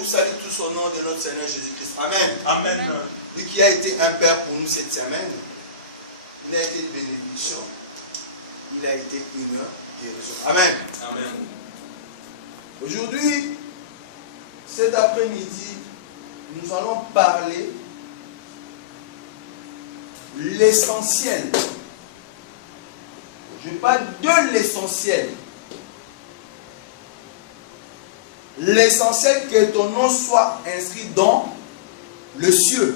vous salue tous au nom de notre Seigneur Jésus-Christ. Amen. Amen. Lui qui a été un Père pour nous cette semaine, il a été une bénédiction, il a été une guérison. Amen. Amen. Aujourd'hui, cet après-midi, nous allons parler l'essentiel. Je parle de l'essentiel. L'essentiel que ton nom soit inscrit dans le ciel.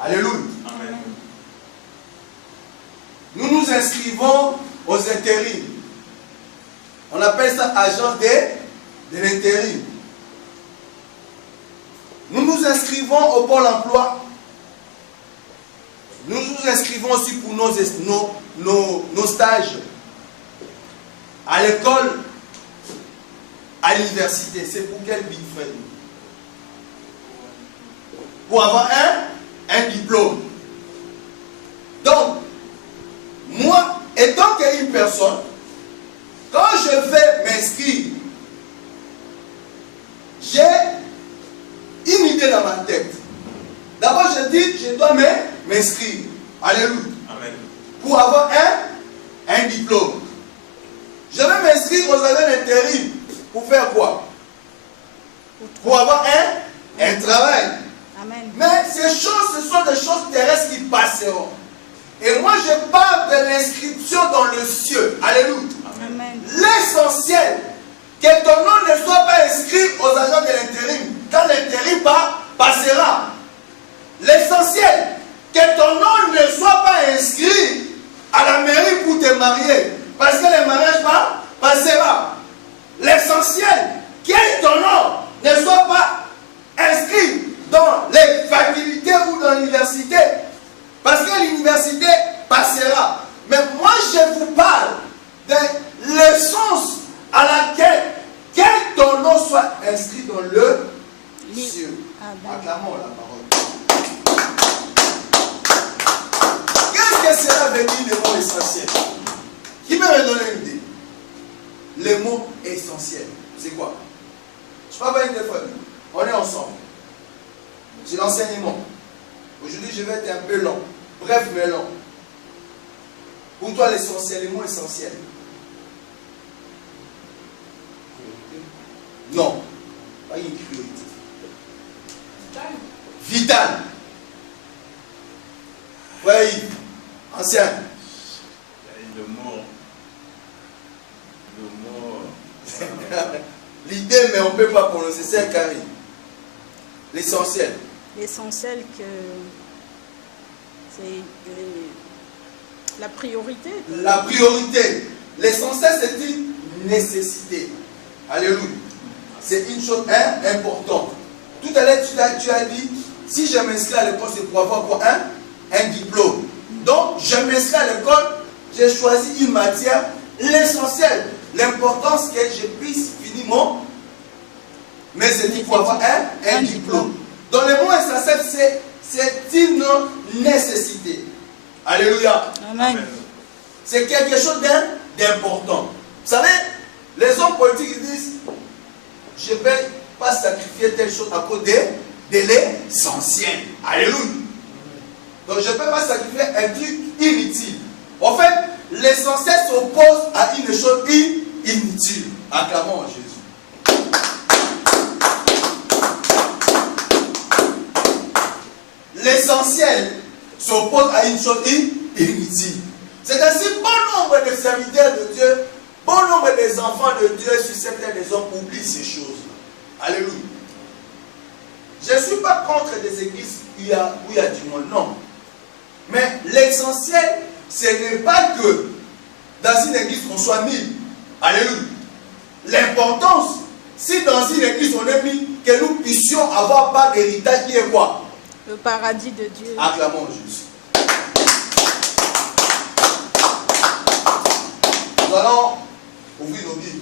Alléluia. Amen. Nous nous inscrivons aux intérims. On appelle ça agent de l'intérim. Nous nous inscrivons au Pôle emploi. Nous nous inscrivons aussi pour nos stages à l'école, à l'université. C'est pour quel but, frère? Pour avoir un diplôme. Donc, moi, étant qu'une personne, quand je vais m'inscrire, j'ai une idée dans ma tête. D'abord, je dis, je dois m'inscrire. Alléluia. Amen. Pour avoir un diplôme. Je vais m'inscrire aux années d'intérim. Pour faire quoi? Pour avoir un travail. Amen. Mais ces choses, ce sont des choses terrestres qui passeront. Et moi, je parle de l'inscription dans le ciel. Alléluia. Amen. L'essentiel, que ton nom ne soit pas inscrit aux agents de l'intérim. Quand l'intérim passera. L'essentiel, que ton nom ne soit pas inscrit à la mairie pour te marier. Parce que le mariage passera. L'essentiel, que ton nom ne soit pas inscrit dans les facultés ou dans l'université. Parce que l'université passera. Mais moi, je vous parle de l'essence à laquelle que ton nom soit inscrit dans le ciel. Acclamons la parole. Qu'est-ce que cela veut dire le mot essentiel? Qui peut me donner une idée? Le mot essentiel, c'est quoi? Je ne parle pas une fois. On est ensemble. C'est l'enseignement. Aujourd'hui, je vais être un peu long. Bref, mais long. Pour toi, l'essentiel, le mot essentiel. Non. Pas une priorité. Vital. Oui, ancien. Le mot. L'idée, mais on ne peut pas prononcer. C'est un carré. L'essentiel. L'essentiel que c'est la priorité. La priorité. L'essentiel, c'est une nécessité. Alléluia. C'est une chose importante. Tout à l'heure, tu as dit, si je m'inscris à l'école, c'est pour avoir quoi? Un diplôme. Donc, je m'inscris à l'école, j'ai choisi une matière. L'essentiel, l'importance que je puisse finir mais c'est pour avoir un diplôme. Donc, le mot essentiel, c'est une nécessité. Alléluia. Amen. C'est quelque chose d'important. Vous savez, les hommes politiques disent, je ne vais pas sacrifier telle chose à cause de l'essentiel. Alléluia. Donc je ne peux pas sacrifier un truc inutile. En fait, l'essentiel s'oppose à une chose inutile. Acclamons Jésus. L'essentiel s'oppose à une chose inutile. C'est ainsi, bon nombre de serviteurs de Dieu, bon nombre des enfants de Dieu sur cette terre des hommes oublient ces choses. Alléluia. Je ne suis pas contre des églises où il y a du monde, non. Mais l'essentiel, ce n'est pas que dans une église on soit mis. Alléluia. L'importance, si dans une église on est mis, que nous puissions avoir pas d'héritage qui est quoi? Le paradis de Dieu. Acclamons Jésus. Nous allons ouvrir nos Bibles.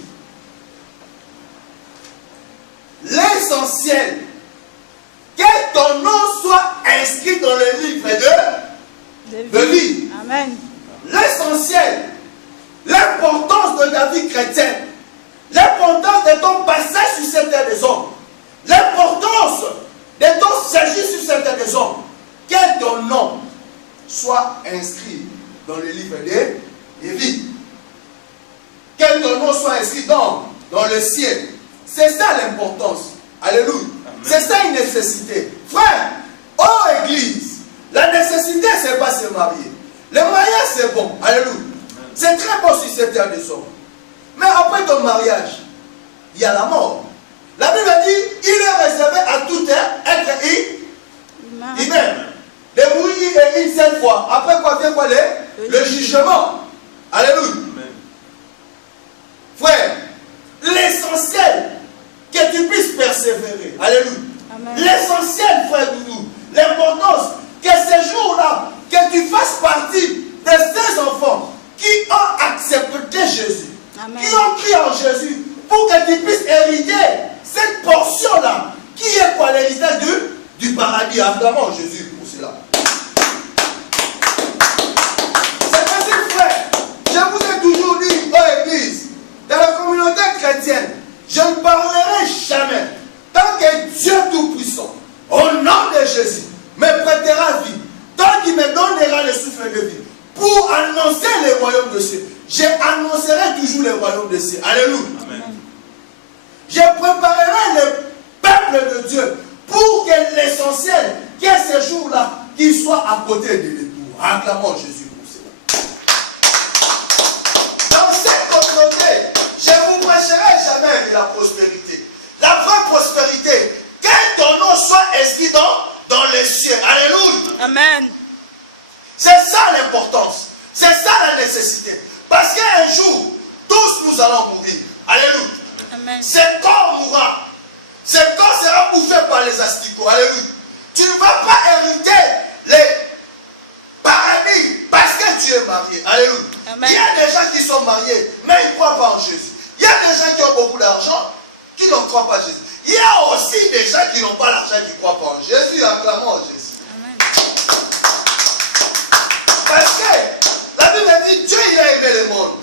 L'essentiel, que ton nom soit inscrit dans le livre de vie. Amen. L'essentiel, l'importance de la vie chrétienne, l'importance de ton passage sur cette terre des hommes, l'importance de ton séjour sur cette terre des hommes, que ton nom soit inscrit dans le livre des vies. Que ton nom soit inscrit dans le ciel. C'est ça l'importance. Alléluia. C'est ça une nécessité. Frère, oh Église, la nécessité, c'est pas se marier. Le mariage, c'est bon. Alléluia. C'est très bon sur cette terre des hommes. Mais après ton mariage, il y a la mort. La Bible dit, il est réservé à tout être humain. De mourir une seule fois. Après quoi vient quoi le jugement. Alléluia. Amen. Frère, l'essentiel, que tu puisses persévérer. Alléluia. L'essentiel, frère Doudou, l'importance, que ces jours-là, que tu fasses partie de ces enfants qui ont accepté Jésus, Amen. qui ont cru en Jésus, pour que tu puisses hériter cette portion-là, qui est quoi l'héritage du paradis. Acclamons Jésus pour cela. C'est facile, frère. Je vous ai toujours dit, oh Église, dans la communauté chrétienne, je ne parlerai jamais, tant que Dieu Tout-Puissant, au nom de Jésus, me prêtera vie, tant qu'il me donnera le souffle de vie, pour annoncer le royaume de Dieu. J'annoncerai toujours le royaume de Dieu. Alléluia. Amen. Je préparerai le peuple de Dieu pour que l'essentiel, que ce jour-là, qu'il soit à côté de l'époux. Acclamons Jésus pour cela. Dans cette communauté, je ne vous prêcherai jamais de la prospérité. La vraie prospérité, que ton nom soit inscrit dans les cieux. Alléluia. Amen. C'est ça l'importance. C'est ça la nécessité. Parce qu'un jour, tous nous allons mourir. Alléluia. Amen. Ce corps mourra. Ce corps sera bouffé par les asticots. Alléluia. Tu ne vas pas hériter les paradis parce que tu es marié. Alléluia. Amen. Il y a des gens qui sont mariés, mais ils ne croient pas en Jésus. Il y a des gens qui ont beaucoup d'argent, qui ne croient pas en Jésus. Il y a aussi des gens qui n'ont pas l'argent, qui ne croient pas en Jésus. Acclamons Jésus. Amen. Parce que la Bible dit Dieu il a aimé le monde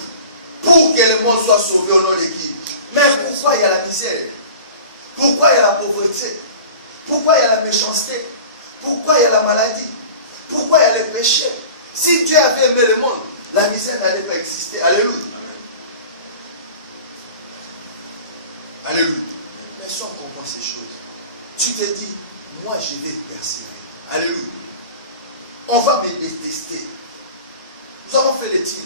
pour que le monde soit sauvé au nom de qui. Mais pourquoi il y a la misère? Pourquoi il y a la pauvreté? Pourquoi il y a la méchanceté? Pourquoi il y a la maladie? Pourquoi il y a les péchés? Si Dieu avait aimé le monde, la misère n'allait pas exister. Alléluia. Alléluia. Mais si on comprend ces choses, tu te dis, moi je vais persévérer. Alléluia. On va me détester. Nous avons fait l'étude.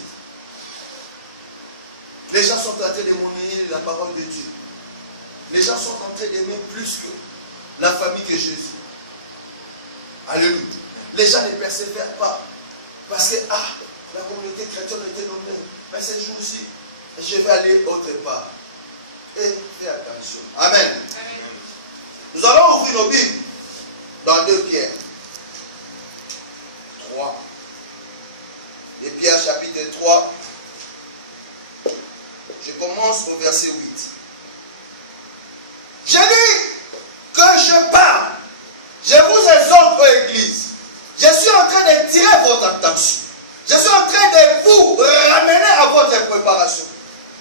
Les gens sont en train de monnayer la parole de Dieu. Les gens sont en train d'aimer plus que la famille que Jésus. Alléluia. Les gens ne persévèrent pas. Parce que, la communauté chrétienne a été nommée. Mais ce jour-ci, je vais aller autre part. Et fais attention. Amen. Amen. Nous allons ouvrir nos Bibles dans 2 Pierre 3. Et Pierre chapitre 3. Je commence au verset 8. Je dis que je parle. Je vous exhorte aux églises. Je suis en train de tirer votre attention. Je suis en train de vous ramener à votre préparation.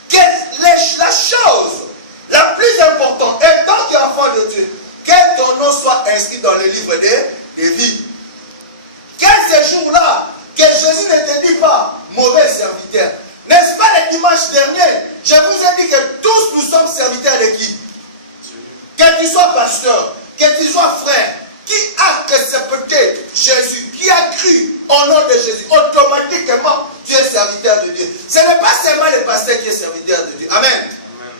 Que la chose la plus importante, étant que enfant de Dieu, que ton nom soit inscrit dans le livre des vies. Que ce jour-là, que Jésus ne te dit pas mauvais serviteur. N'est-ce pas le dimanche dernier, je vous ai dit que tous nous sommes serviteurs de qui? Que tu sois pasteur, que tu sois frère, qui a accepté Jésus, qui a cru au nom de Jésus, automatiquement tu es serviteur de Dieu. Ce n'est pas seulement le pasteur qui est serviteur de Dieu. Amen. Amen.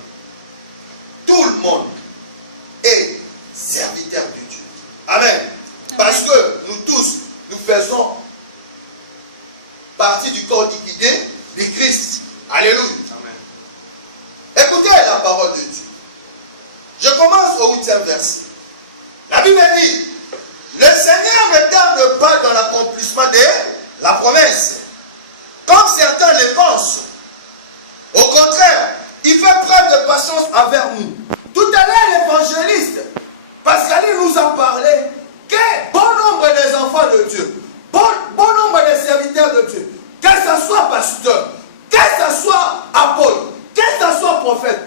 Tout le monde est serviteur de Dieu. Amen. Amen. Parce que nous tous, nous faisons partie du corps liquidé de Christ. Alléluia. Amen. Écoutez la parole de Dieu. Je commence au 8e verset. La Bible dit, le Seigneur ne tarde pas dans l'accomplissement de la promesse, comme certains le pensent. Au contraire, il fait preuve de patience envers nous. Tout à l'heure, l'évangéliste Pascal nous a parlé que bon nombre des enfants de Dieu, bon nombre des serviteurs de Dieu, que ce soit pasteur, que ce soit apôtre, que ce soit prophète,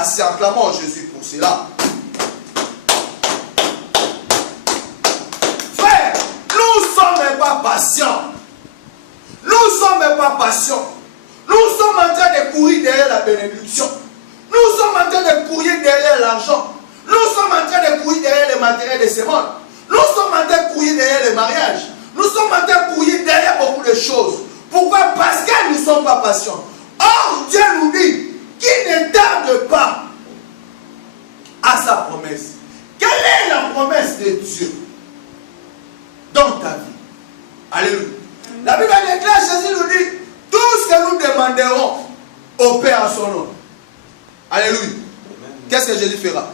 patient. Acclamons Jésus pour cela. Frère, nous ne sommes pas patients. Nous ne sommes pas patients. Nous sommes en train de courir derrière la bénédiction. Nous sommes en train de courir derrière l'argent. Nous sommes en train de courir derrière le matériel de ce monde. Nous sommes en train de courir derrière le mariage. Nous sommes en train de courir derrière beaucoup de choses. Pourquoi? Parce que nous ne sommes pas patients. Or, Dieu nous dit qu'il ne tarde pas à sa promesse. Quelle est la promesse de Dieu dans ta vie? Alléluia. La Bible déclare, Jésus nous dit, tout ce que nous demanderons au Père à son nom. Alléluia. Qu'est-ce que Jésus fera?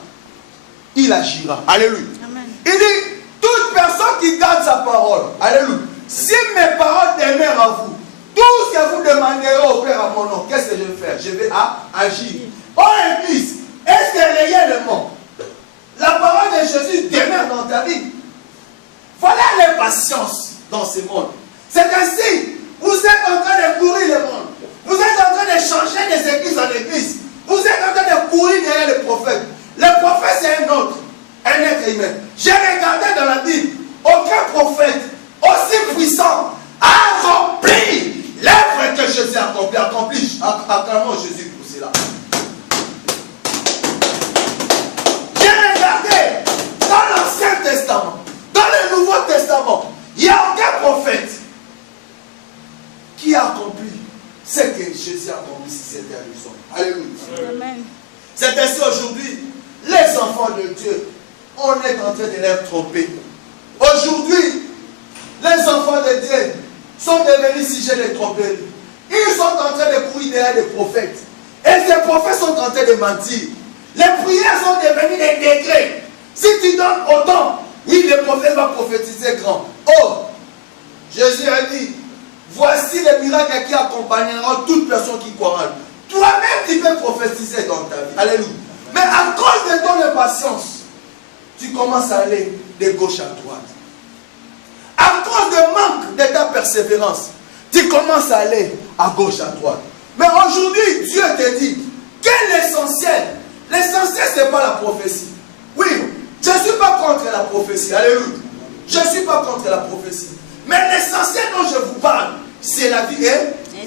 Il agira. Alléluia. Amen. Il dit, toute personne qui garde sa parole, alléluia, si mes paroles demeurent à vous, tout ce que vous demanderez au Père à mon nom, qu'est-ce que je vais faire? Je vais agir. Oh Église, est-ce que réellement la parole de Jésus demeure dans ta vie? Voilà l'impatience dans ce monde. C'est ainsi, vous êtes en train de courir le monde. Vous êtes en train de changer des églises en église. Vous êtes en train de courir derrière les prophètes. Le prophète, c'est un autre, un être humain. J'ai regardé dans la Bible, aucun prophète aussi puissant a accompli l'œuvre que Jésus a accompli. Acclamons Jésus pour cela. J'ai regardé dans l'Ancien Testament, dans le Nouveau Testament, il n'y a aucun prophète qui a accompli ce que Jésus a accompli si c'était à lui. Alléluia. Amen. C'est ainsi aujourd'hui, les enfants de Dieu, on est en train de les tromper. Aujourd'hui, les enfants de Dieu sont devenus sujets de tromperie. Ils sont en train de courir derrière des prophètes. Et ces prophètes sont en train de mentir. Les prières sont devenues des degrés. Si tu donnes autant, oui, le prophète va prophétiser grand. Oh, Jésus a dit, voici les miracles qui accompagneront toute personne qui croira. Toi-même, tu peux prophétiser dans ta vie. Alléluia. Mais à cause de ton impatience, tu commences à aller de gauche à droite. À cause du manque de ta persévérance, tu commences à aller à gauche à droite. Mais aujourd'hui, Dieu te dit, quel est l'essentiel? L'essentiel, ce n'est pas la prophétie. Oui, je ne suis pas contre la prophétie. Alléluia. Je ne suis pas contre la prophétie. Mais l'essentiel dont je vous parle, c'est la vie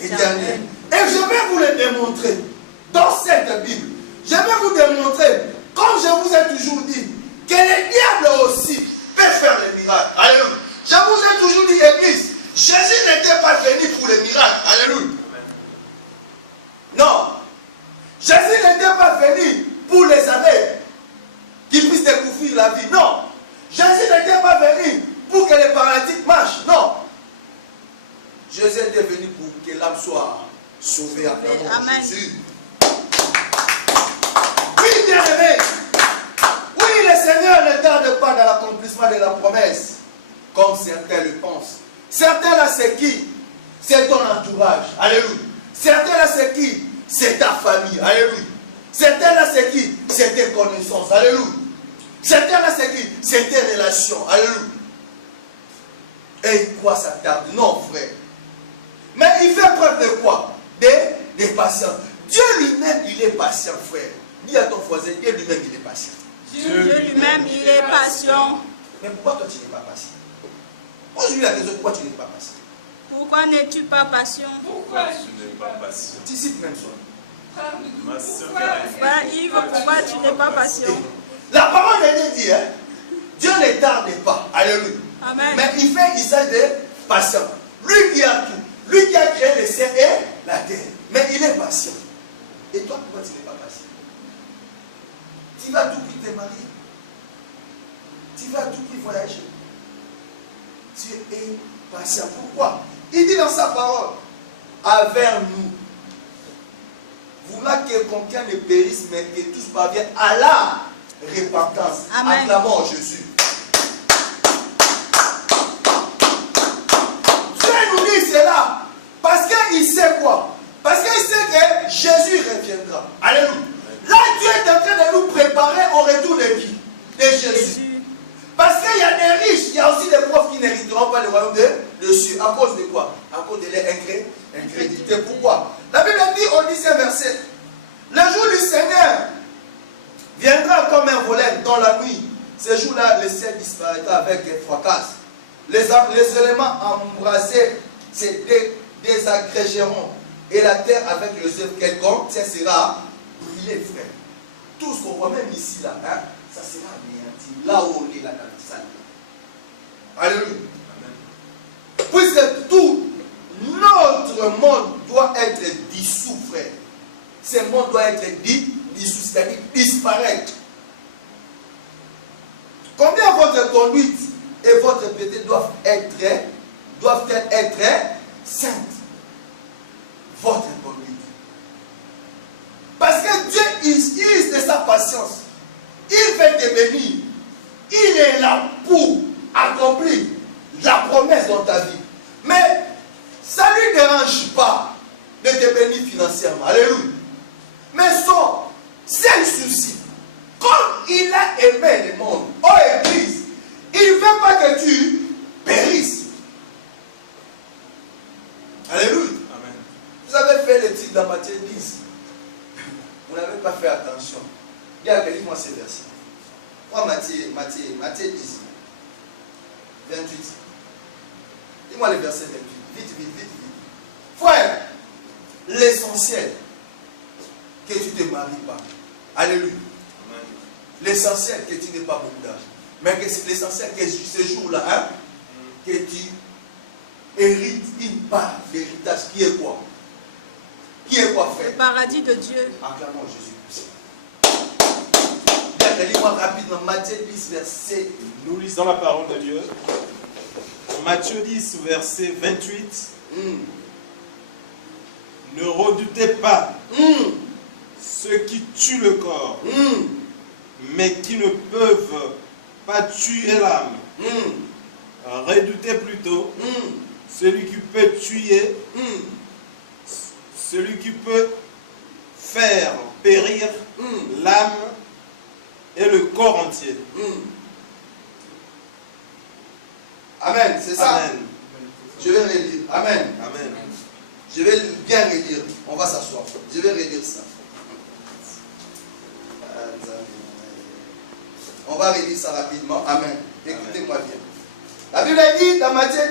éternelle. Et je vais vous le démontrer dans cette Bible. Je vais vous démontrer, comme je vous ai toujours dit, que les diables aussi peuvent faire les miracles. Alléluia. Je vous ai toujours dit, Église, Jésus n'était pas venu pour les miracles. Alléluia. Non. Jésus n'était pas venu pour les aveugles qui puissent découvrir la vie. Non. Jésus n'était pas venu pour que les paralytiques marchent. Non. Jésus était venu pour que l'âme soit sauvée à travers Jésus. Oui, bien-aimé. Oui, le Seigneur ne tarde pas dans l'accomplissement de la promesse, comme certains le pensent. Certains là, c'est qui? C'est ton entourage. Alléluia. Certains là, c'est qui? C'est ta famille. Alléluia. Certains là, c'est qui? C'est tes connaissances. Alléluia. Certains là, c'est qui? C'est tes relations. Alléluia. Et quoi ça tarde? Non, frère. Mais il fait preuve de quoi? De patience. Dieu lui-même, il est patient, frère. Dis à ton voisin, Dieu lui-même, il est patient. Dieu lui-même, il est patient. Mais pourquoi toi, tu n'es pas patient? Pose-lui la question, pourquoi tu n'es pas patient? Pourquoi n'es-tu pas patient? Pourquoi tu n'es pas patient? Tu cites même ça. Ma soeur, Frère Yves, pourquoi tu n'es pas patient? La parole de Dieu dit, hein, Dieu ne tarde pas. Alléluia. Amen. Mais il fait usage de patience. Lui qui a tout, lui qui a créé le ciel et la terre. Mais il est patient. Et toi, pourquoi tu n'es pas patient? Tu vas tout prix te marier. Tu vas tout prix voyager. Tu es patient. Pourquoi? Il dit dans sa parole, envers nous, vouloir que quelqu'un ne périsse, mais que tous parviennent à la repentance. Amen. Acclamons Jésus. Dieu nous dit cela parce qu'il sait quoi? Parce qu'il sait que Jésus reviendra. Alléluia. Là, Dieu est en train de nous préparer au retour de qui? De Jésus. Parce qu'il y a des riches, il y a aussi des pauvres qui n'hériteront pas le royaume de Dieu. À cause de quoi? À cause de leur incrédulité. Pourquoi? La Bible dit au 10e verset, le jour du Seigneur viendra comme un voleur dans la nuit. Ce jour-là, le ciel disparaîtra avec un fracas. Les éléments embrasés se désagrégeront. Et la terre avec le œuvre quelconque, ça sera brûlé, frère. Tout ce qu'on voit même ici, là, hein, ça sera anéanti. Là où on est, là, dans le salle. Alléluia. Puisque tout notre monde doit être dissous, frère. Ce monde doit être dissous, c'est-à-dire disparaître. Combien votre conduite et votre piété doivent être saintes? Votre conduite. Parce que Dieu utilise de sa patience. Il veut te bénir. Il est là pour accomplir la promesse dans ta vie. Mais ça ne lui dérange pas de te bénir financièrement. Alléluia. Mais son seul souci, comme il a aimé le monde, oh Église, il ne veut pas que tu périsses. Alléluia. Amen. Vous avez fait l'étude dans Matthieu 10. Vous n'avez pas fait attention. Lis-moi ces versets. Moi, Matthieu 10, 28. Dis-moi le verset 28. Vite, vite, vite, vite. Frère, l'essentiel, que tu ne te maries pas. Alléluia. L'essentiel, que tu n'aies pas beaucoup d'argent. Mais l'essentiel, que ce jour-là, hein, que tu hérites une part d'héritage. Qui est quoi? Qui est quoi, frère? Le paradis de Dieu. Acclamons Jésus-Christ. Bien, lis-moi rapidement. Matthieu 10, verset. Nous lisons la parole de Dieu. Matthieu 10, verset 28. Ne redoutez pas ceux qui tuent le corps, mais qui ne peuvent pas tuer l'âme. Redoutez plutôt celui qui peut tuer, celui qui peut faire périr l'âme et le corps entier. Amen, c'est ça. Amen. Je vais relire. Amen. Amen. Je vais bien relire. On va s'asseoir. Je vais relire ça. On va relire ça rapidement. Amen. Écoutez-moi bien. La Bible dit dans Matthieu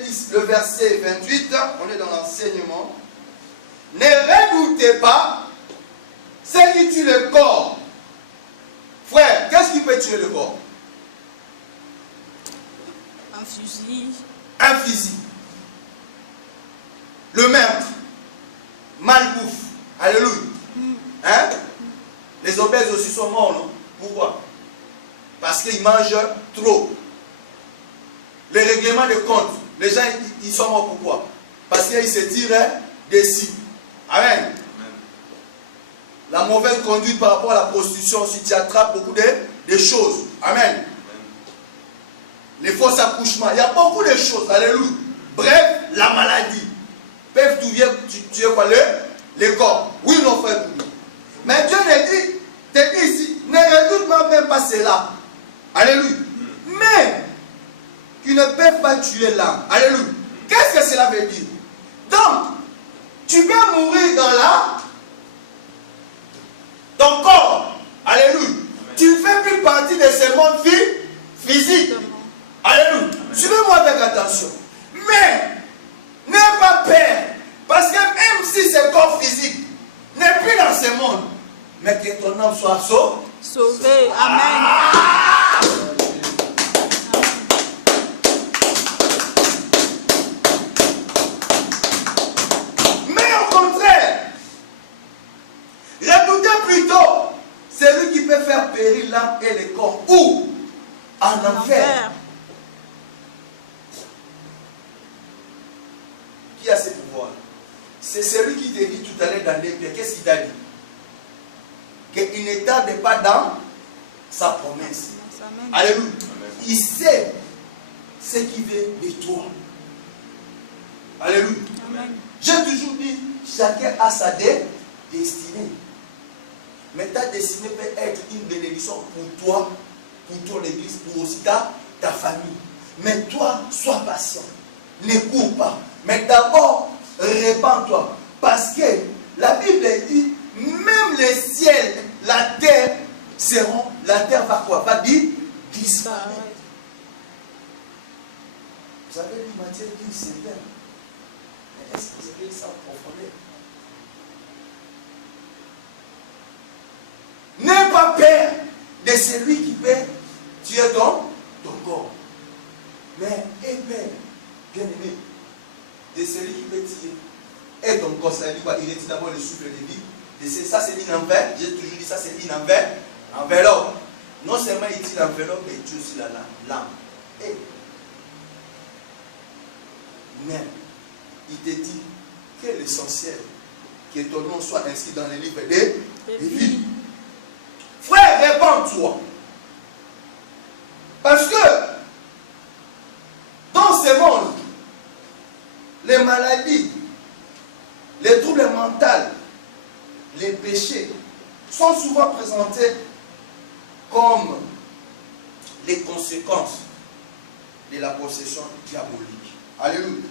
10, le verset 28, on est dans l'enseignement. Ne redoutez pas ceux qui tuent le corps. Frère, qu'est-ce qui peut tuer le corps? Un fusil. Un fusil. Le meurtre. Malbouffe. Alléluia. Hein? Les obèses aussi sont morts, non? Pourquoi? Parce qu'ils mangent trop. Les règlements de compte, les gens ils sont morts pourquoi? Parce qu'ils se tirent dessus. Amen. La mauvaise conduite par rapport à la prostitution, si tu attrapes beaucoup de choses. Amen. Les fausses accouchements, il y a beaucoup de choses. Alléluia. Bref, la maladie. Peuvent tuer quoi? Le corps. Oui, non, frère. Mais Dieu te dit ici, ne redoute même pas cela. Alléluia. Mais, qui ne peuvent pas tuer l'âme. Alléluia. Qu'est-ce que cela veut dire? Donc, tu peux mourir dans ton corps. Alléluia. Tu ne fais plus partie de ce monde physique. Alléluia. Suivez-moi avec attention. Mais, n'aie pas peur. Parce que même si ce corps physique n'est plus dans ce monde, mais que ton âme soit sauvé. Amen. Mais au contraire, redoutez plutôt celui qui peut faire périr l'âme et le corps. Où? En enfer. Qui a ce pouvoir? C'est celui qui t'a dit tout à l'heure dans les pierres. Qu'est-ce qu'il t'a dit? Qu'il ne tarde pas dans sa promesse. Alléluia. Il sait ce qu'il veut de toi. Alléluia. J'ai toujours dit, chacun a sa destinée. Mais ta destinée peut être une bénédiction pour toi, pour ton église, pour aussi ta famille. Mais toi, sois patient. Ne cours pas. Mais d'abord, répands-toi. Parce que la Bible dit, même les ciels, la terre seront, la terre va quoi? Va disparaître. Vous avez lu Matthieu 10, c'est bien. Mais est-ce que vous avez lu ça en profondeur? N'aie pas peur de celui qui peut tuer ton corps. Mais aie peur, bien aimé, de celui qui peut tuer. Et ton corps, ça veut dire quoi? Il retire d'abord le souffle de vie. Ça, c'est une enveloppe. J'ai toujours dit ça, c'est une enveloppe. Non seulement il tire l'enveloppe, mais il tue aussi l'âme. Et même, il te dit que l'essentiel, que ton nom soit inscrit dans les livres de vie. Frère, répands-toi. Parce que dans ce monde, les maladies, les troubles mentaux, les péchés sont souvent présentés comme les conséquences de la possession diabolique. Alléluia.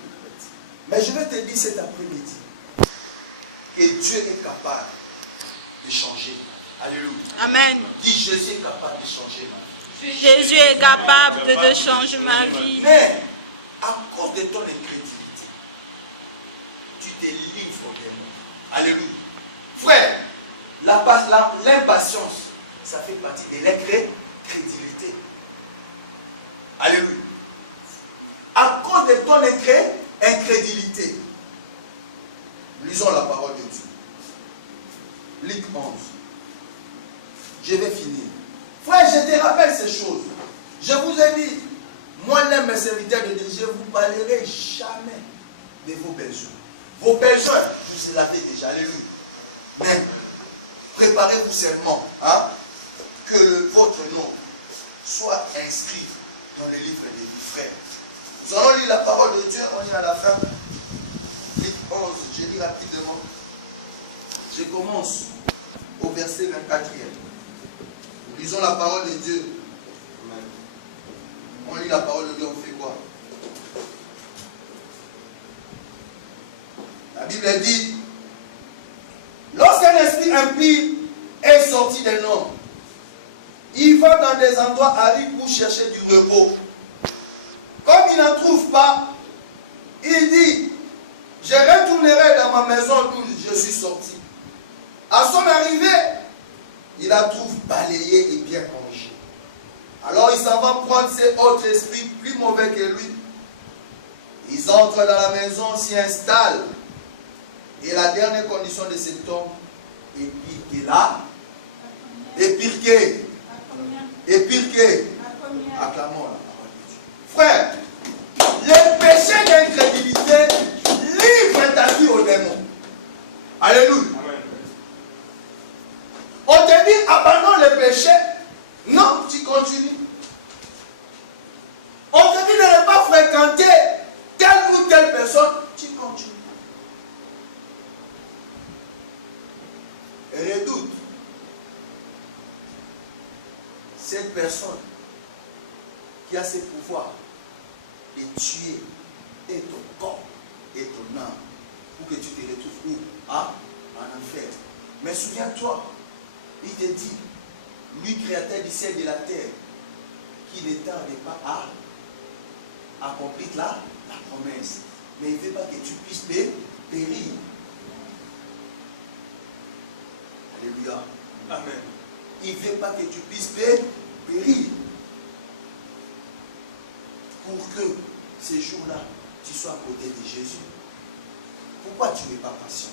Mais je vais te dire cet après-midi que Dieu est capable de changer. Alléluia. Amen. Dis, Jésus est capable de changer ma vie. Jésus est capable de changer ma vie. Mais à cause de ton incrédulité, tu te livres au démon. Alléluia. Frère, l'impatience, ça fait partie de l'incrédulité. Alléluia. À cause de ton incrédulité, lisons la parole de Dieu. Luc 11. Je vais finir. Frère, je te rappelle ces choses. Je vous ai dit, moi-même, mes serviteurs de Dieu, je ne vous parlerai jamais de vos besoins. Vos besoins, je vous l'avais déjà. Alléluia. Mais préparez-vous seulement que votre nom soit inscrit dans le livre des vies, frères. Nous allons lire la parole de Dieu, on est à la fin. Luc 11, je lis rapidement. Je commence au verset 24e. Nous lisons la parole de Dieu. On lit la parole de Dieu, on fait quoi? La Bible dit, lorsqu'un esprit impie est sorti d'un homme, il va dans des endroits arides pour chercher du repos. Comme il n'en trouve pas, il dit, je retournerai dans ma maison d'où je suis sorti. À son arrivée, il la trouve balayée et bien rangée. Alors il s'en va prendre ces autres esprits plus mauvais que lui. Ils entrent dans la maison, s'y installent. Et la dernière condition de cet homme est pire que là. Et pire que. Et pire que. Acclamons la parole de Dieu. Frère, le péché d'incrédulité livre ta vie au démon. Alléluia. On te dit abandonne le péché. Non, tu continues. On te dit de ne pas fréquenter telle ou telle personne. Tu continues. Redoute cette personne qui a ses pouvoirs de tuer et ton corps et ton âme pour que tu te retrouves où? En enfer. Mais souviens-toi, il te dit, lui créateur du ciel et de la terre, qui ne tarde pas à accomplir la promesse. Mais il ne veut pas que tu puisses périr. Alléluia. Amen. Il ne veut pas que tu puisses périr. Pour que ces jours-là, tu sois à côté de Jésus. Pourquoi tu n'es pas patient?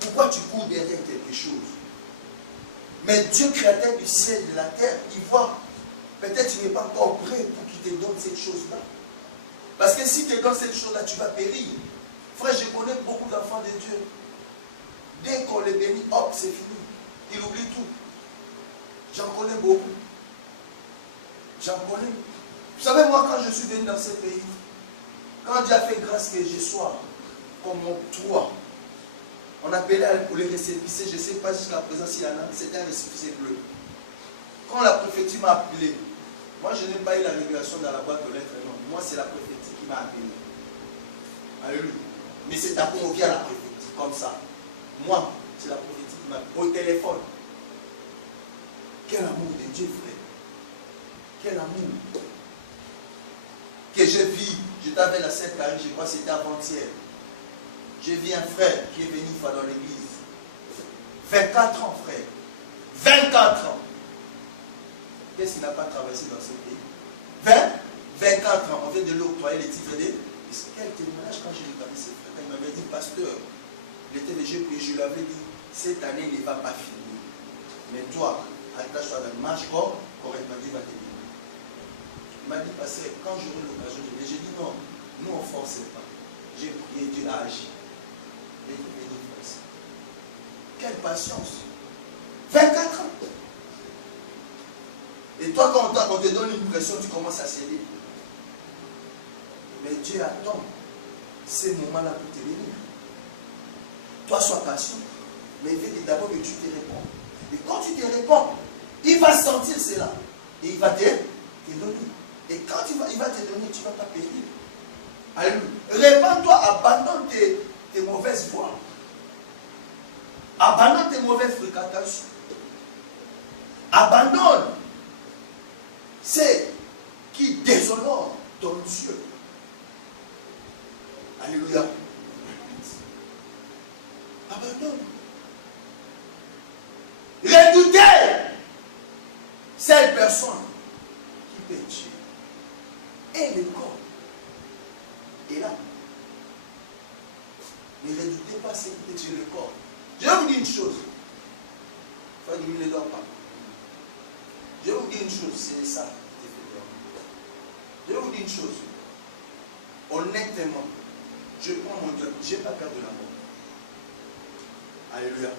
Pourquoi tu cours derrière quelque chose? Mais Dieu, créateur du ciel et de la terre, il voit. Peut-être tu n'es pas encore prêt pour qu'il te donne cette chose-là. Parce que si tu te donnes cette chose-là, tu vas périr. Frère, je connais beaucoup d'enfants de Dieu. Dès qu'on les bénit, hop, c'est fini. Ils oublient tout. J'en connais beaucoup. J'en connais. Vous savez, moi, quand je suis venu dans ce pays, quand Dieu a fait grâce que je sois comme mon toit, on appelait pour les récépissés, je ne sais pas jusqu'à présent s'il y en a, c'était un récépissé bleu. Quand la prophétie m'a appelé, moi je n'ai pas eu la révélation dans la boîte aux lettres, non. Moi c'est la prophétie qui m'a appelé. Alléluia. Mais c'est à convoquer à la prophétie, comme ça. Moi, c'est la prophétie qui m'a au téléphone. Quel amour de Dieu, frère. Quel amour. Que je vis. Je t'avais la Sainte Carrie, je crois que c'était avant-hier. J'ai vu un frère qui est venu une fois dans l'église. 24 ans, frère. 24 ans. Qu'est-ce qu'il n'a pas traversé dans ce pays? 24 ans. On vient de l'octroyer les titres de... Quel témoignage quand j'ai regardé ce frère. Il m'avait dit, pasteur, le TVG, je lui avais dit, cette année il ne va pas finir. Mais toi, attache-toi dans le marche correctement, Dieu va t'aider. Il m'a dit, pasteur, quand j'aurai l'occasion, j'ai dit non, nous on ne force pas. J'ai prié, Dieu a agi. Et Dieu béni, frère. Quelle patience. 24 ans. Et toi, quand on te donne une pression, tu commences à céder. Mais Dieu attend ces moments-là pour te bénir. Toi, sois patient. Mais il veut d'abord que tu te réponds. Et quand tu te réponds, il va sentir cela. Et il va te donner. Et quand il va te donner, tu ne vas pas périr. Alléluia. Répands-toi, abandonne tes mauvaises voies. Abandonne tes mauvaises fréquentations. Abandonne c'est qui déshonorent ton Dieu. Alléluia. Abandonne. Redoutez cette personne qui peut tuer. Et le corps est là. Ne redoutez pas ce qui peut tuer le corps. Je vais vous dire une chose. Il faut diminuer les doigts pas. Je vais vous dire une chose, c'est ça. Je vais vous dire une chose. Honnêtement, je prends mon Dieu, je n'ai pas peur de la mort. Alléluia.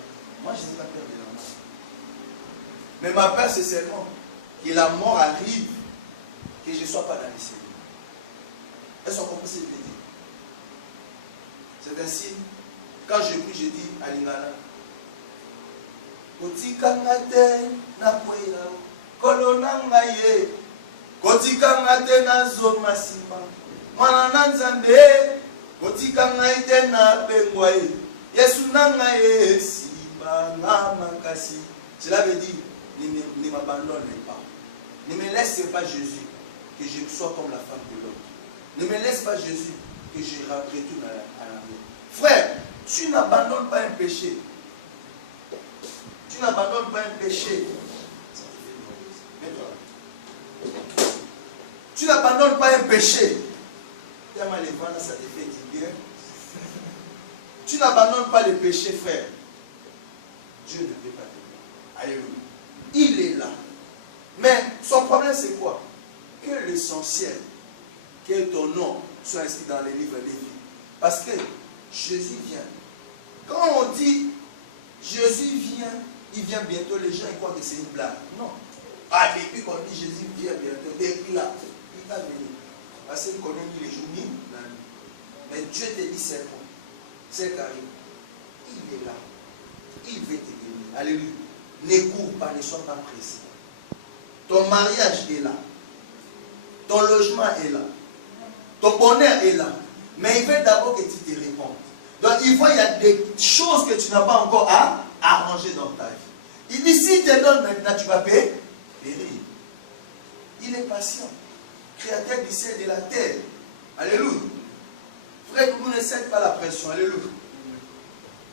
Moi, je n'ai pas peur de la mort. Mais ma peur, c'est seulement que la mort arrive, que je ne sois pas dans les cellules. Est-ce qu'on comprend ce que je veux dire? C'est ainsi, quand je prie, je dis à Lingala, Kotikangate na kwela, kolonangaye, Kotikangate na zomasima, Manananzambe, Kotikangate na bengwaye, Yesu nangaye, Simba na makasi. Cela veut dire, ne m'abandonne pas. Ne me laisse pas Jésus, que je sois comme la femme de l'autre. Ne me laisse pas Jésus, que je retourne à la vie. Frère, tu n'abandonnes pas un péché. Tu n'abandonnes pas un péché. Tu n'abandonnes pas un péché. Tellement les vents, ça te fait du bien. Tu n'abandonnes pas le péché, frère. Dieu ne peut pas te dire. Alléluia. Il est là. Mais son problème, c'est quoi? Que l'essentiel, que ton nom soit inscrit dans les livres des vies. Parce que Jésus vient. Quand on dit Jésus vient, il vient bientôt, les gens ils croient que c'est une blague. Non. Ah, depuis qu'on dit Jésus vient bientôt, depuis là, il va venir. Parce qu'il connaît ni les jours ni la nuit. Mais Dieu te dit seulement, c'est carré. Il est là. Il veut te bénir. Alléluia. Ne cours pas, ne sois pas pressé. Ton mariage est là. Ton logement est là. Ton bonheur est là. Mais il veut d'abord que tu te répondes. Donc il y a des choses que tu n'as pas encore à arranger dans ta vie. Il dit, s'il te donne maintenant, tu vas périr. Il est patient. Créateur du ciel et de la terre. Alléluia. Frère, vous ne cèdez pas la pression. Alléluia.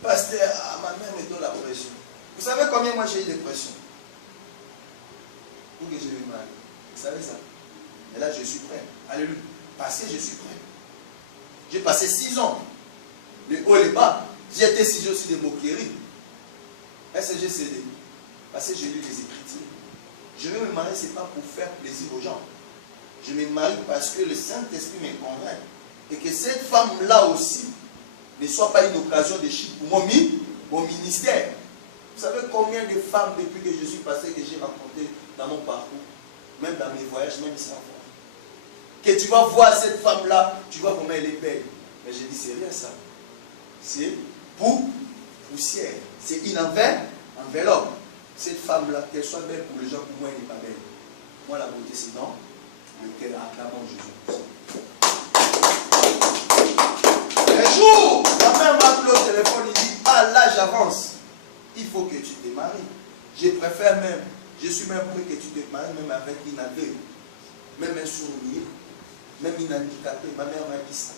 Pasteur, ma mère me donne la pression. Vous savez combien moi j'ai eu de pression? Pour que je me marie. Vous savez ça? Et là, je suis prêt. Alléluia. Parce que je suis prêt. J'ai passé 6 ans. Les hauts et les bas. J'ai été 6 ans aussi de moquerie. Est-ce que j'ai cédé? Parce que j'ai lu les Écritures. Je veux me marier, ce n'est pas pour faire plaisir aux gens. Je me marie parce que le Saint-Esprit me convainc. Et que cette femme-là aussi ne soit pas une occasion de chute pour mon ministère. Vous savez combien de femmes depuis que je suis passé, que j'ai rencontrées dans mon parcours, même dans mes voyages, même sans voir. Que tu vas voir cette femme-là, tu vois comment elle est belle. Mais je dis, c'est rien ça. C'est poussière. C'est une enveloppe. Cette femme-là, qu'elle soit belle pour les gens, pour moi, elle n'est pas belle. Moi, la beauté, c'est dans lequel acclamons Jésus. Un jour, la mère m'a appelé au téléphone, il dit, ah là, l'âge avance, il faut que tu te maries. Je préfère même, je suis même prêt que tu te maries même avec une aveugle, même un sourd, même une handicapée. Ma mère m'a dit ça.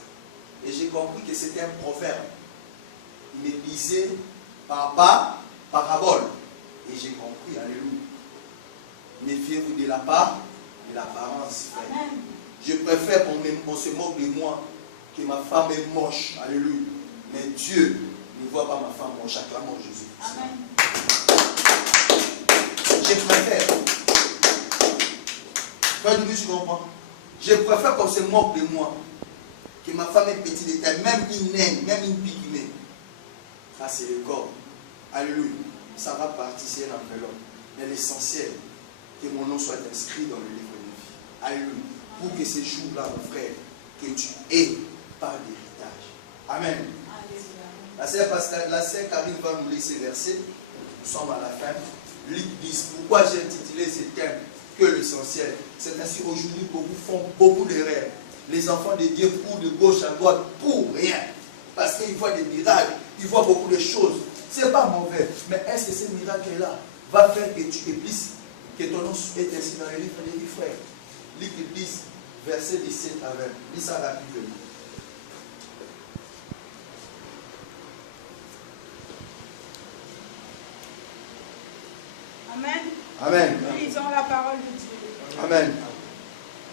Et j'ai compris que c'était un proverbe. Il me disait par parabole. Et j'ai compris, alléluia. Méfiez-vous de la part de l'apparence, frère. Je préfère qu'on se moque de moi, que ma femme est moche, alléluia. Mais Dieu ne voit pas ma femme moche, acclamons Jésus. Amen. Je préfère. Frère, tu comprends? Je préfère qu'on se moque de moi, que ma femme est petite de taille, même une naine, même une pygmée. Ça, c'est le corps. Alléluia. Ça va partir, c'est l'enveloppe. Mais l'essentiel, que mon nom soit inscrit dans le livre de vie. Alléluia. Pour que ces jours-là, mon frère, que tu aies par l'héritage. Amen. La sœur Karine va nous lire ces versets. Nous sommes à la fin. Luc 10. Pourquoi j'ai intitulé ce thème que l'essentiel? C'est ainsi aujourd'hui beaucoup font beaucoup d'erreurs. Les enfants de Dieu courent de gauche à droite pour rien. Parce qu'ils voient des miracles, ils voient beaucoup de choses. Ce n'est pas mauvais. Mais est-ce que ce miracle-là va faire que tu puisses, que ton nom est ainsi dans le livre des frères? Luc 10, verset 17 à 20. Lis ça rapidement. Amen. Amen. Nous lisons la parole de Dieu. Amen.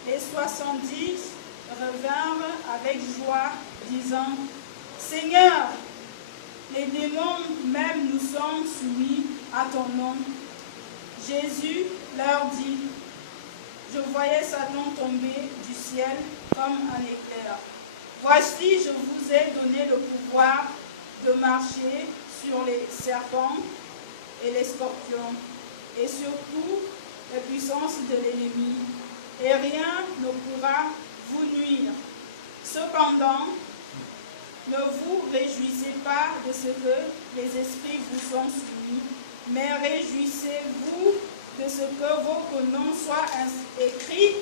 Les 70 revinrent avec joie, disant, Seigneur, les démons même nous sont soumis à ton nom. Jésus leur dit, je voyais Satan tomber du ciel comme un éclair. Voici, je vous ai donné le pouvoir de marcher sur les serpents et les scorpions, et surtout les puissances de l'ennemi, et rien ne pourra vous nuire. Cependant, ne vous réjouissez pas de ce que les esprits vous sont soumis, mais réjouissez-vous de ce que vos noms soient écrits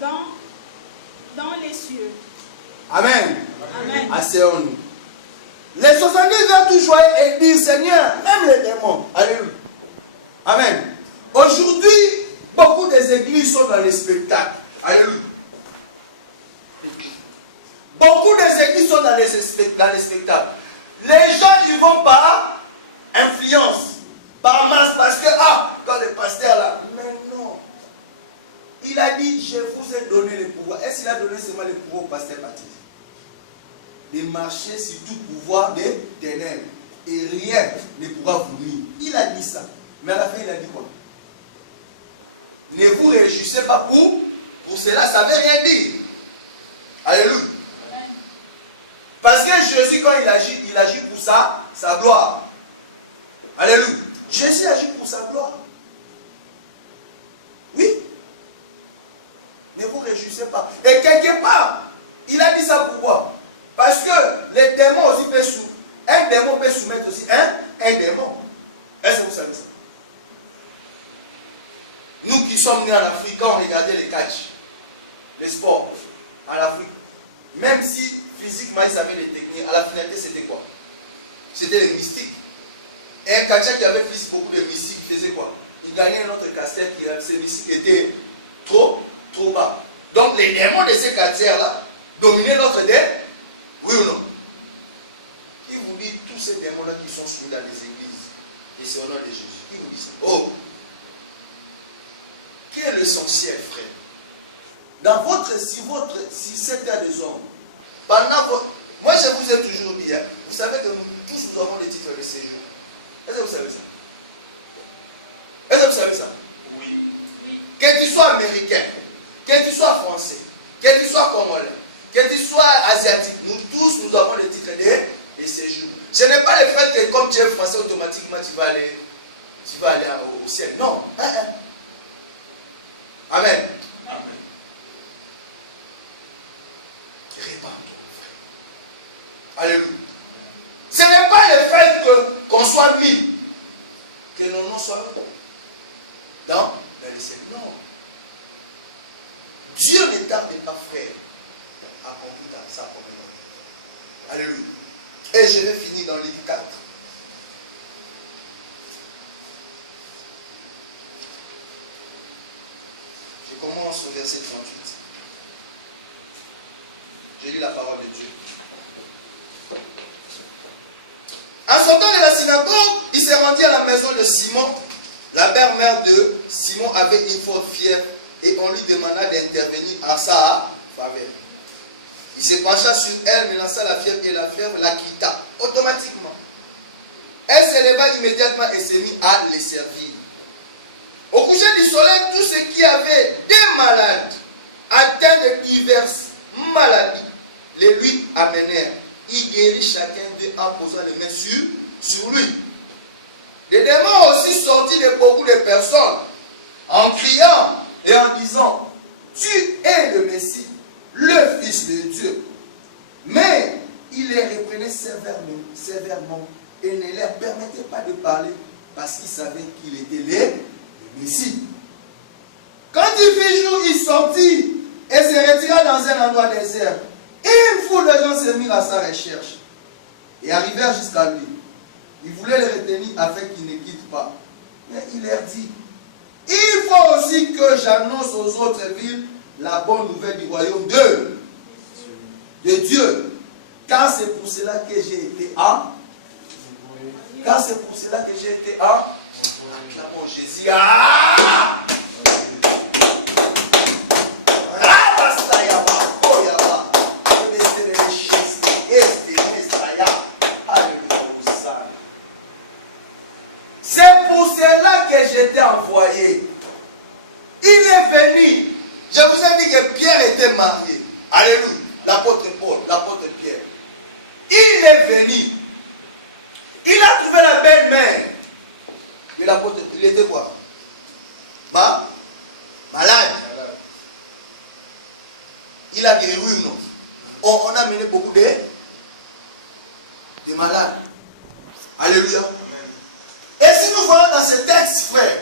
dans les cieux. Amen. Amen. Asseyons-nous. Les 70 veulent tout joyeux et dire Seigneur, même les démons. Alléluia. Amen. Aujourd'hui, beaucoup des églises sont dans les spectacles. Alléluia. Beaucoup des églises sont dans les spectacles. Les gens y vont par influence, par masse, parce que, quand le pasteur là, mais non. Il a dit, je vous ai donné le pouvoir. Est-ce qu'il a donné seulement le pouvoir au pasteur baptisé? De marcher sur tout pouvoir des ténèbres. Et rien ne pourra vous nuire. Il a dit ça. Mais à la fin, il a dit quoi? Ne vous réjouissez pas pour cela, ça ne veut rien dire. Alléluia. Parce que Jésus, quand il agit pour ça, sa gloire. Alléluia. Jésus agit pour sa gloire. Oui. Ne vous réjouissez pas. Et quelque part, il a dit ça pourquoi? Parce que les démons aussi peuvent soumettre. Un démon peut soumettre aussi un démon. Est-ce que vous savez ça? Nous qui sommes nés en Afrique, quand on regardait les catch, les sports en Afrique, même si physiquement ils avaient les techniques, à la finalité c'était quoi? C'était les mystiques. Et un catcheur qui avait fait beaucoup de mystiques faisait quoi? Il gagnait un autre catcheur qui avait ses mystiques étaient trop bas. Donc les démons de ces catcheurs-là dominaient notre démon. Oui ou non? Qui vous dit tous ces démons-là qui sont soumis dans les églises? Et c'est au nom de Jésus. Qui vous dit ça? Oh! Quel est l'essentiel, frère? Dans si cette terre des hommes, moi je vous ai toujours dit, vous savez que nous tous nous avons les titres de séjour. Est-ce que vous savez ça? Est-ce que vous savez ça? Oui. Que tu sois américain, que tu sois français, que tu sois congolais, que tu sois asiatique, nous tous nous avons les titres de séjour. Ce n'est pas le fait que comme tu es français, automatiquement tu vas aller au ciel. Non. Amen. Amen. Répands-toi, frère. Alléluia. Ce n'est pas le fait qu'on soit 1000 que nos noms soient dans le ciel. Non. Dieu ne tarde pas, frère, à accomplir sa promesse. Alléluia. Et je vais finir dans Luc 4. commence au verset 38. Je lis la parole de Dieu. En sortant de la synagogue, il s'est rendu à la maison de Simon. La mère de Simon avait une forte fièvre et on lui demanda d'intervenir à sa faveur. Il se pencha sur elle, menaça la fièvre et la fièvre la quitta automatiquement. Elle se leva immédiatement et se mit à les servir. Au coucher du soleil, tous ceux qui avaient des malades, atteints de diverses maladies, les lui amenèrent. Il guérit chacun d'eux en posant les mains sur lui. Les démons aussi sortis de beaucoup de personnes, en criant et en disant, tu es le Messie, le Fils de Dieu. Mais il les reprenait sévèrement et ne leur permettait pas de parler parce qu'il savait qu'il était le Messie. Quand il fit jour, il sortit et se retira dans un endroit désert. Et une foule de gens se mirent à sa recherche et arrivèrent jusqu'à lui. Ils voulaient le retenir afin qu'il ne quitte pas. Mais il leur dit, il faut aussi que j'annonce aux autres villes la bonne nouvelle du royaume de Dieu. Car c'est pour cela que j'ai été à. Car c'est pour cela que j'ai été à. Acclamons Jésus. Ah! C'est pour cela que j'étais envoyé. Il est venu. Je vous ai dit que Pierre était marié. Alléluia. L'apôtre Paul, l'apôtre Pierre. Il est venu. Il a trouvé la belle-mère. Mais l'apôtre, il était quoi? Malade. Il a guéri, non? On a mené beaucoup de malades. Alléluia. Et si nous voyons dans ce texte, frère,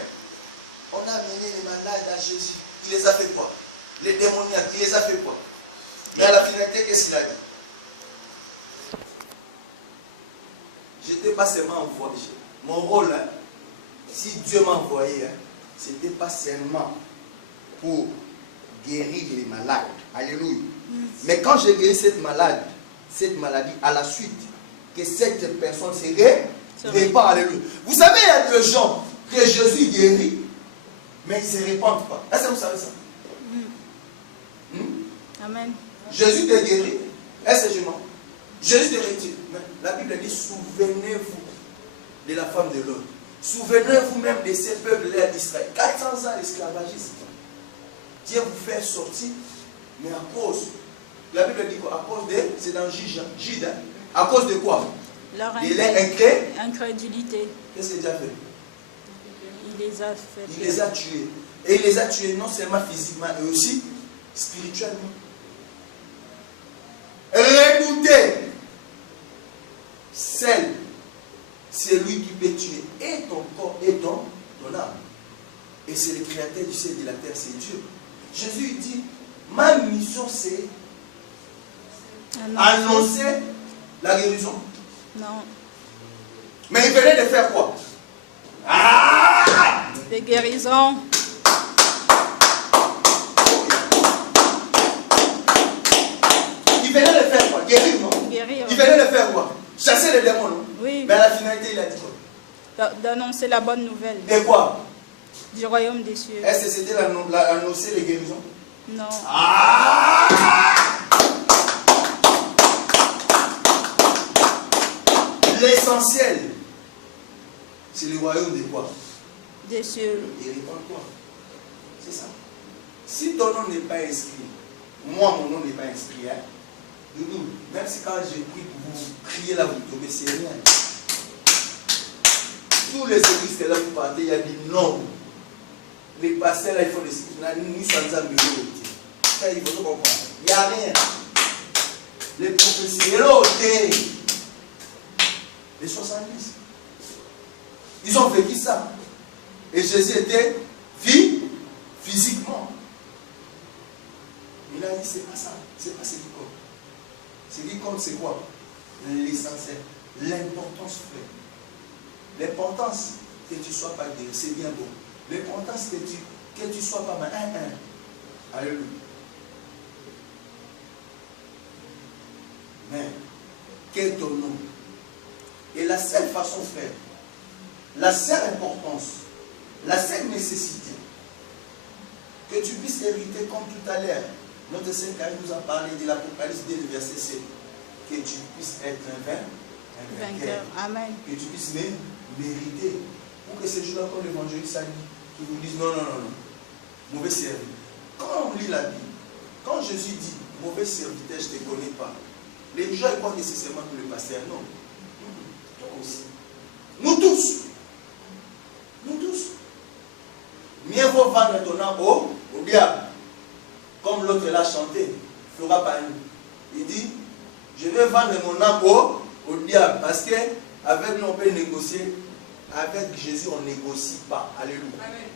on a mené les malades à Jésus. Il les a fait quoi? Les démoniaques, il les a fait quoi? Mais à la finalité, qu'est-ce qu'il a dit? Je n'étais pas seulement envoyé. Mon rôle, hein, si Dieu m'a envoyé, hein, ce n'était pas seulement pour guérir les malades. Alléluia. Mais quand j'ai guéri cette maladie, à la suite, que cette personne se répand. Alléluia. Vous savez, il y a des gens que Jésus guérit, mais ils ne se répandent pas. Est-ce que vous savez ça? Amen. Jésus te guérit. Est-ce que je mens? Jésus te retire. Mais la Bible dit, souvenez-vous de la femme de l'homme. Souvenez-vous même de ces peuples-là d'Israël. 400 ans d'esclavagisme. Dieu vous fait sortir, mais à cause, la Bible dit quoi? À cause de, c'est dans Jude, hein? À cause de quoi? Leur Il est incrédulité. Qu'est-ce qu'il a fait? Il les a fait. Il les a tués. Et il les a tués non seulement physiquement, mais aussi spirituellement. Redoutez celle, c'est lui qui peut tuer et ton corps et ton âme. Et c'est le créateur du ciel et de la terre, c'est Dieu. Jésus dit, ma mission c'est annoncer la guérison. Non. Mais il venait de faire quoi? Des guérisons. Il venait de faire quoi? Guérir, non? Guérir. Il venait de faire quoi? Chasser les démons, non? Oui. Mais à la finalité, il a dit quoi? D'annoncer la bonne nouvelle. De quoi? Du royaume des cieux. Est-ce que c'était annoncer les guérisons? Non. L'essentiel, c'est le royaume de quoi? Des cieux. Il répond quoi? C'est ça. Si ton nom n'est pas inscrit, moi mon nom n'est pas inscrit, hein? Même si quand je prie pour vous crier là, vous tombez, c'est rien. Tous les églises que là vous partez, il y a des noms. Les pasteurs là, ils font des signes. Il faut comprendre. Il n'y a rien. Les prophéties, les 70. Ils ont vécu ça. Et Jésus était physiquement. Il a dit, c'est pas ça. C'est pas ce qui compte. Ce qui compte, c'est quoi? L'essentiel. L'importance, frère. L'importance que tu ne sois pas guéri, c'est bien beau. L'importance que tu ne sois pas malade. Alléluia. Mais, quel est ton nom? Et la seule façon, frère, la seule importance, la seule nécessité, que tu puisses hériter comme tout à l'heure, notre Seigneur Carré nous a parlé de l'Apocalypse dès le verset 7, que tu puisses être un vainqueur. Amen. Que tu puisses mériter. Pour que ces jours-là, quand l'évangéliste a dit, qu'ils vous disent non, mauvais serviteur. Quand on lit la Bible, quand Jésus dit mauvais serviteur, je ne te connais pas, les gens ils croient que c'est seulement pour le pasteur. Non. Toi aussi. Nous tous. Mieux vaut vendre ton âme au diable. Comme l'autre l'a chanté, fera pas nous. Il dit, je vais vendre mon âme au diable. Parce qu'avec nous, on peut négocier. Avec Jésus, on ne négocie pas. Alléluia. Amen.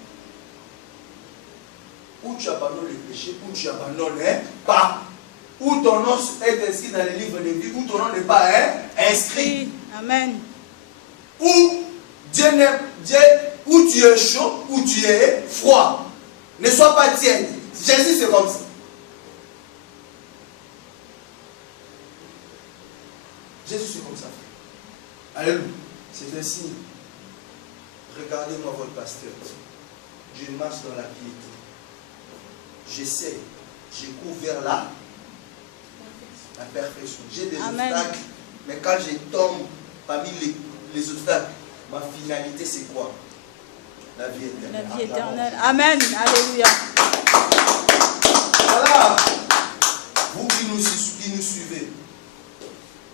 Où tu abandonnes le péché, où tu abandonnes pas. Où ton nom est inscrit dans le livre de vie, où ton nom n'est pas inscrit. Amen. Où où tu es chaud, où tu es froid. Ne sois pas tiède. Jésus, c'est comme ça. Jésus, c'est comme ça. Alléluia. C'est un signe. Regardez-moi votre pasteur. Je marche dans la piété. J'essaie. Je cours vers la perfection. J'ai des obstacles. Mais quand je tombe parmi les obstacles, ma finalité c'est quoi? La vie éternelle. La vie éternelle. Amen. Alléluia. Voilà. Vous qui nous suivez,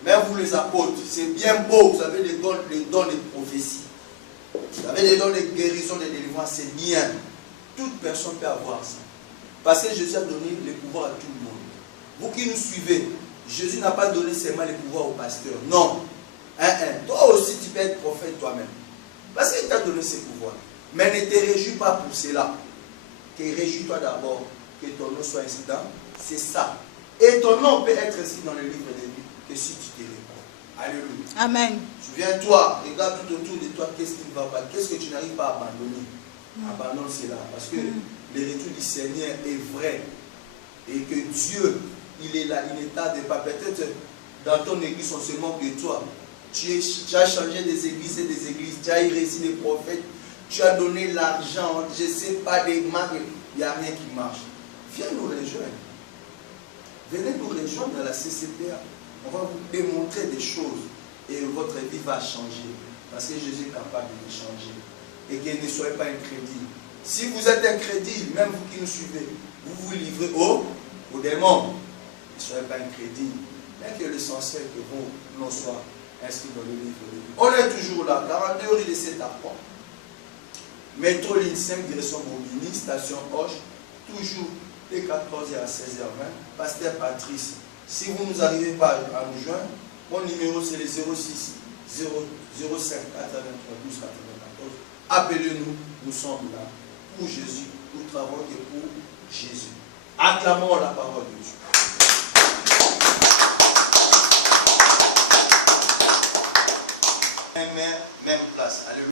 même vous les apôtres, c'est bien beau. Vous avez les dons de prophétie. Vous avez les dons de guérison, de délivrance, c'est bien. Toute personne peut avoir ça. Parce que Jésus a donné le pouvoir à tout le monde. Vous qui nous suivez, Jésus n'a pas donné seulement le pouvoir au pasteur. Non. Toi aussi, tu peux être prophète toi-même. Parce qu'il t'a donné ce pouvoir. Mais ne te réjouis pas pour cela. Réjouis-toi d'abord que ton nom soit inscrit dans. C'est ça. Et ton nom peut être inscrit dans le livre de vie que si tu te réponds. Alléluia. Amen. Souviens-toi, regarde tout autour de toi, qu'est-ce qui ne va pas, qu'est-ce que tu n'arrives pas à abandonner. Abandonne cela. Parce que le retour du Seigneur est vrai. Et que Dieu, il est là, il ne tarde pas. Peut-être dans ton église, on se moque de toi. Tu as changé des églises et des églises. Tu as réussi des prophètes. Tu as donné l'argent. Je ne sais pas, des marques. Il n'y a rien qui marche. Viens nous rejoindre. Venez nous rejoindre dans la CCPA. On va vous démontrer des choses. Et votre vie va changer. Parce que Jésus est capable de changer. Et que ne soyez pas incrédule. Si vous êtes incrédule, même vous qui nous suivez, vous vous livrez au démon. Ne soyez pas incrédule. Mais que l'essentiel que vos noms soient inscrits dans le livre de vie. On est toujours là, 42 rue de Saint-Arpent. Métro ligne 5, direction Bobigny, station Hoche, toujours de 14h à 16h20. Pasteur Patrice, si vous ne nous arrivez pas à nous joindre, mon numéro c'est le 06 05 83 12 94. Appelez-nous, nous sommes là pour Jésus, nous travaillons pour Jésus. Acclamons la parole de Dieu. Même place. Alléluia.